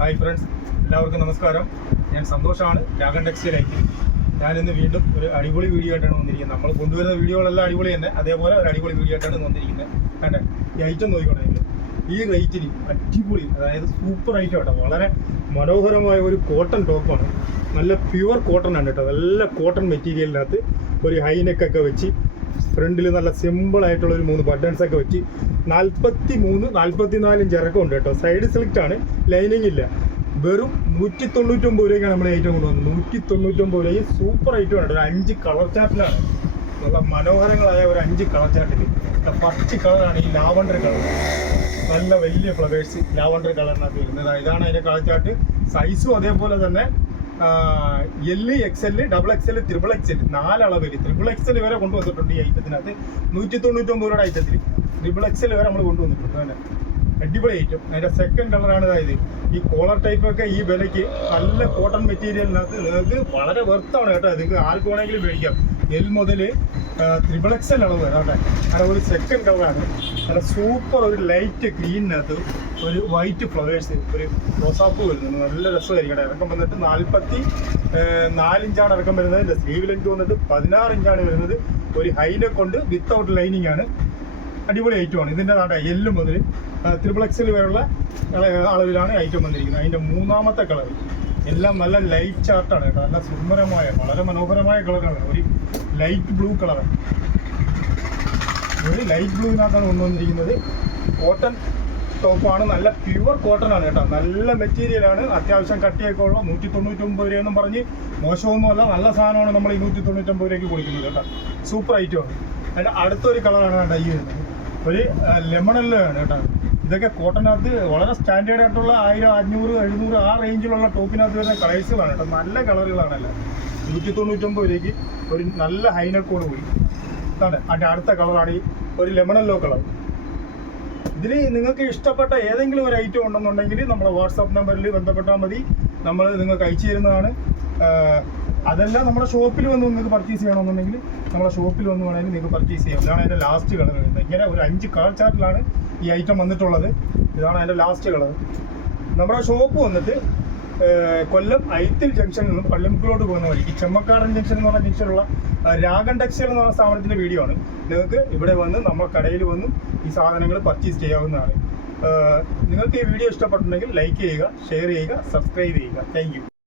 Hi friends എല്ലാവർക്കും നമസ്കാരം. ഞാൻ സന്തോഷമാണ് രാഗൻ ടെക്സ്റ്റൈലേക്ക് ഞാൻ ഇന്ന് വീണ്ടും ഒരു അടിപൊളി വീഡിയോ ആയിട്ടാണ് വന്നിരിക്കുന്നത്. നമ്മൾ കൊണ്ടുവരുന്ന വീഡിയോകളെല്ലാം അടിപൊളി തന്നെ അതേപോലെ ഒരു അടിപൊളി വീഡിയോ ആയിട്ടാണ് വന്നിരിക്കുന്നത്. കണ്ടേ? ഈ ഐറ്റം നോക്കിക്കോട്ടെ ഈ റേറ്റിന് അടിപൊളി അതായത് സൂപ്പർ ഐറ്റം കേട്ടോ വളരെ മനോഹരമായ ഒരു കോട്ടൺ ടോപ്പാണ് നല്ല പ്യുവർ കോട്ടൺ ആണ് കേട്ടോ. നല്ല കോട്ടൺ മെറ്റീരിയലിനകത്ത് ഒരു ഹൈനെക്കൊക്കെ വെച്ച് ഫ്രണ്ടിൽ നല്ല സിമ്പിൾ ആയിട്ടുള്ള ഒരു മൂന്ന് ബട്ടൺസ് ഒക്കെ വെച്ച് നാൽപ്പത്തി മൂന്ന് നാൽപ്പത്തി നാല് ഇഞ്ച് ഇറക്കം ഉണ്ട് കേട്ടോ. സൈഡ് സെലക്ട് ആണ്. ലൈനിങ് ഇല്ല. വെറും നൂറ്റി തൊണ്ണൂറ്റൊമ്പത് രൂപയ്ക്കാണ് നമ്മൾ ഐറ്റം കൊണ്ടുവന്നത്. നൂറ്റി തൊണ്ണൂറ്റൊമ്പത് രൂപയ്ക്ക് സൂപ്പർ ഐറ്റം ആണ് ഒരു അഞ്ച് കളർ ചാർട്ടിലാണ് നല്ല മനോഹരങ്ങളായ ഒരു അഞ്ച് കളർ ചാർട്ടിൽ പച്ച കളറാണ് ഈ ലാവണ്ടർ കളർ നല്ല വലിയ ഫ്ലവേഴ്സ് ലാവണ്ടർ കളറിനകത്ത് വരുന്നത്. ഇതാണ് അതിന്റെ കളർ ചാർട്ട് സൈസും അതേപോലെ തന്നെ L X L double X L triple X L നാലളവിൽ triple X L വരെ കൊണ്ടുവന്നിട്ടുണ്ട് ഈ ഐറ്റത്തിനകത്ത്. നൂറ്റി തൊണ്ണൂറ്റൊമ്പത് രൂപയുടെ ഐറ്റത്തിൽ ത്രിബിൾ എക്സ് എൽ വരെ നമ്മൾ കൊണ്ടുവന്നിട്ടുണ്ട് അങ്ങനെ അടിപൊളി ഐറ്റം അതിന്റെ സെക്കൻഡ് കളറാണ് അതായത് ഈ കോളർ ടൈപ്പ് ഒക്കെ ഈ വിലയ്ക്ക് നല്ല കോട്ടൺ മെറ്റീരിയലിനകത്ത് നിങ്ങൾക്ക് വളരെ വെർത്താണ് കേട്ടോ. നിങ്ങൾക്ക് ആർക്ക് വേണമെങ്കിലും മേടിക്കാം. എൽ മുതൽ ത്രിബിൾ എക്സൽ അളവ് വരാട്ടെ അത് ഒരു സെക്കൻഡ് കളറാണ് നല്ല സൂപ്പർ ഒരു ലൈറ്റ് ഗ്രീനിനകത്ത് ഒരു വൈറ്റ് ഫ്ലവേഴ്സ് ഒരു റോസാപ്പ് വരുന്നുണ്ട് നല്ല രസമായിരിക്കും. ഇറക്കം വന്നിട്ട് നാൽപ്പത്തി നാലിഞ്ചാണ് ഇറക്കം വരുന്നത്. സ്ലീവ് ലെങ്ത് വന്നിട്ട് പതിനാറ് ഇഞ്ചാണ് വരുന്നത്. ഒരു ഹൈനെ കൊണ്ട് വിത്തൗട്ട് ലൈനിങ് ആണ്. അടിപൊളി ഐറ്റമാണ് ഇതിന്റെ നാട്ടെ എല്ല് മുതൽ ത്രിപിൾ എക്സൽ വരെയുള്ള അളവിലാണ് ഐറ്റം വന്നിരിക്കുന്നത്. അതിന്റെ മൂന്നാമത്തെ കളർ എല്ലാം നല്ല ലൈറ്റ് ചാർട്ടാണ് കേട്ടോ. നല്ല സുന്ദരമായ വളരെ മനോഹരമായ കളറാണ് ഒരു ലൈറ്റ് ബ്ലൂ കളറാണ് ഒരു ലൈറ്റ് ബ്ലൂവിനകത്താണ് കൊണ്ടുവന്നിരിക്കുന്നത് കോട്ടൺ ടോപ്പാണ് നല്ല പ്യുവർ കോട്ടൺ ആണ് കേട്ടോ. നല്ല മെറ്റീരിയലാണ് അത്യാവശ്യം കട്ടിയൊക്കെ ഉള്ള. നൂറ്റി തൊണ്ണൂറ്റൊമ്പത് രൂപയെന്നും പറഞ്ഞ് മോശമൊന്നുമല്ല. നല്ല സാധനമാണ് നമ്മൾ ഈ നൂറ്റി തൊണ്ണൂറ്റൊമ്പത് രൂപയ്ക്ക് കൊടുക്കുന്നത് കേട്ടോ. സൂപ്പർ ഐറ്റമാണ് അതിന്റെ അടുത്തൊരു കളറാണ് കേട്ടോ ഈ വരുന്നത്. ഒരു ലെമണല്ലാണ് കേട്ടോ. ഇതൊക്കെ കോട്ടനകത്ത് വളരെ സ്റ്റാൻഡേർഡ് ആയിട്ടുള്ള ആയിരം അഞ്ഞൂറ് എഴുന്നൂറ് ആ റേഞ്ചിലുള്ള ടോപ്പിനകത്ത് വരുന്ന കളേഴ്സുകളാണ് കേട്ടോ. നല്ല കളറുകളാണല്ലോ നൂറ്റി തൊണ്ണൂറ്റൊമ്പത് രൂപയ്ക്ക് ഒരു നല്ല ഹൈനക്കോട് പോയി ഇതാണ്. അതിന്റെ അടുത്ത കളറാണ് ഈ ഒരു ലെമൺ ലെമണല്ലോ കളർ ഇതിൽ നിങ്ങൾക്ക് ഇഷ്ടപ്പെട്ട ഏതെങ്കിലും ഒരു ഐറ്റം ഉണ്ടെന്നുണ്ടെങ്കിൽ നമ്മുടെ വാട്സാപ്പ് നമ്പറിൽ ബന്ധപ്പെട്ടാൽ മതി. നമ്മൾ നിങ്ങൾക്ക് അയച്ചു തരുന്നതാണ്. അതെല്ലാം നമ്മുടെ ഷോപ്പിൽ വന്ന് നിങ്ങൾക്ക് പർച്ചേസ് ചെയ്യണമെന്നുണ്ടെങ്കിൽ നമ്മുടെ ഷോപ്പിൽ വന്ന് വേണമെങ്കിൽ നിങ്ങൾക്ക് പർച്ചേസ് ചെയ്യാം. ഇതാണ് അതിന്റെ ലാസ്റ്റ് കളർ വരുന്നത്. ഇങ്ങനെ ഒരു അഞ്ച് കളർ ചാർട്ടിലാണ് ഈ ഐറ്റം വന്നിട്ടുള്ളത്. ഇതാണ് അതിന്റെ ലാസ്റ്റ് കളർ നമ്മുടെ ഷോപ്പ് വന്നിട്ട് കൊല്ലം ഐത്തിൽ ജംഗ്ഷനിൽ നിന്നും പള്ളിമുക്കിലോട്ട് പോകുന്ന വഴിക്ക് ചെമ്മക്കാടൻ ജംഗ്ഷൻ എന്ന് പറഞ്ഞ ജംഗ്ഷനുള്ള രാഗൻ ടെക്സ്റ്റൈൽ എന്ന് പറഞ്ഞ സ്ഥാപനത്തിന്റെ വീഡിയോ ആണ്. നിങ്ങൾക്ക് ഇവിടെ വന്ന് നമ്മുടെ കടയിൽ വന്നും ഈ സാധനങ്ങൾ പർച്ചേസ് ചെയ്യാവുന്നതാണ്. നിങ്ങൾക്ക് ഈ വീഡിയോ ഇഷ്ടപ്പെട്ടിട്ടുണ്ടെങ്കിൽ ലൈക്ക് ചെയ്യുക ഷെയർ ചെയ്യുക സബ്സ്ക്രൈബ് ചെയ്യുക. താങ്ക്